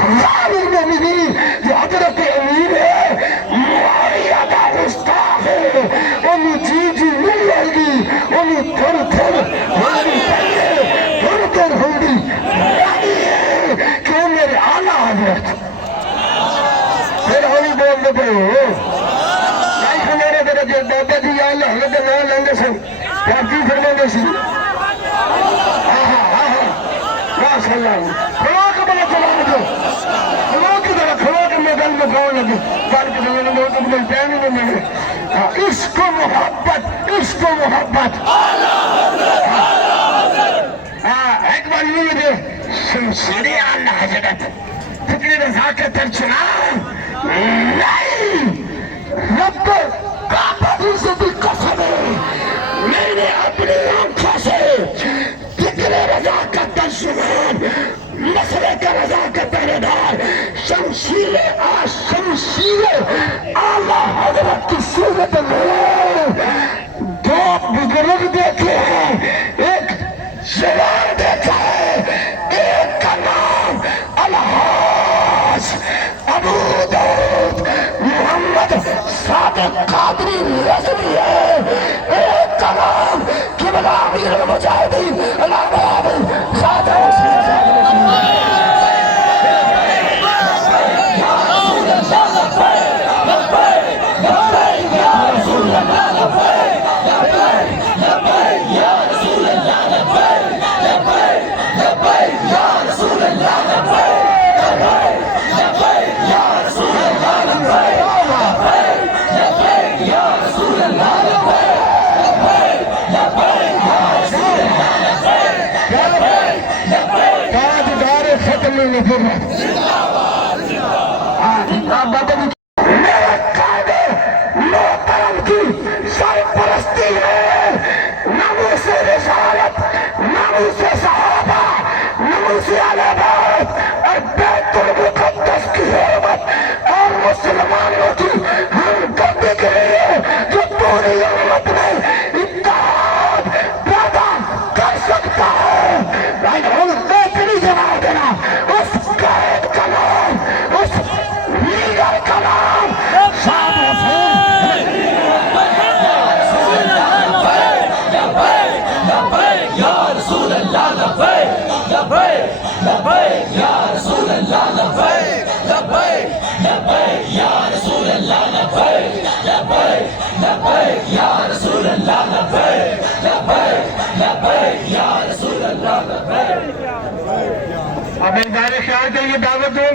افضال المؤمنین جو حضرت امیر ہے معاویہ دا گستاخ ہے انہوں جی نہیں لائے گی انہوں تھر ہوندی پہلے تھر ہوندی لائے ہے کہ میرے آلہ حضرت پھر ہوئی بول دے پہ ہو نہیں خمیرے تیرے جو بابا جی آلہ حضرت نہ لیں سن پیارتی فرمے گے سی ماشاء اللہ کھلو کے بڑا چلا جو کھلو کی طرح کھلو کے میں گل میں کھاؤں لگے کل کے دنیا نے تو مل پہنے نہیں ملے عشق و محبت عشق و محبت ایک بار یہ دے شمشیری آلہ حضرت فکر رضا کے ترچنا نہیں رب کعبہ سے بھی قسم ہے میں نے اپنی آنکھوں سے فکر رضا کا ترجمان مسئلے کا رضا کا پہرے دار شمشیر اعلیٰ حضرت کی صورت میں دو بزرگ دیکھے ہیں ایک جوان دیکھا ہے ایک کا نام الحاج ابو داؤد محمد صادق قادری رضوی ہے ایک کا نام قبلہ امیر المجاہدین علامہ ابو خادر میرے قائدے محترم کی سرپرستی ہے ناموس رسالت ناموس صحابہ ناموس اہل بیت اور بیت المقدس کی حرمت اور مسلمانوں کی ہمدردی کے لیے جو پوری امت میں اتحاد پیدا کر سکتا ہے نہیں جواب دینا اس قائد کا نام اس لیڈر کا نام شاہ حسین یا رسول اللہ لبیک لبیک لبیک یا رسول اللہ لبیک لبیک لبیک یا رسول اللہ لبیک لبیک لبیک یا رسول اللہ لبیک لبیک لبیک یا رسول اللہ لبیک اب ان دائرے خیال کے لیے دعوت دوں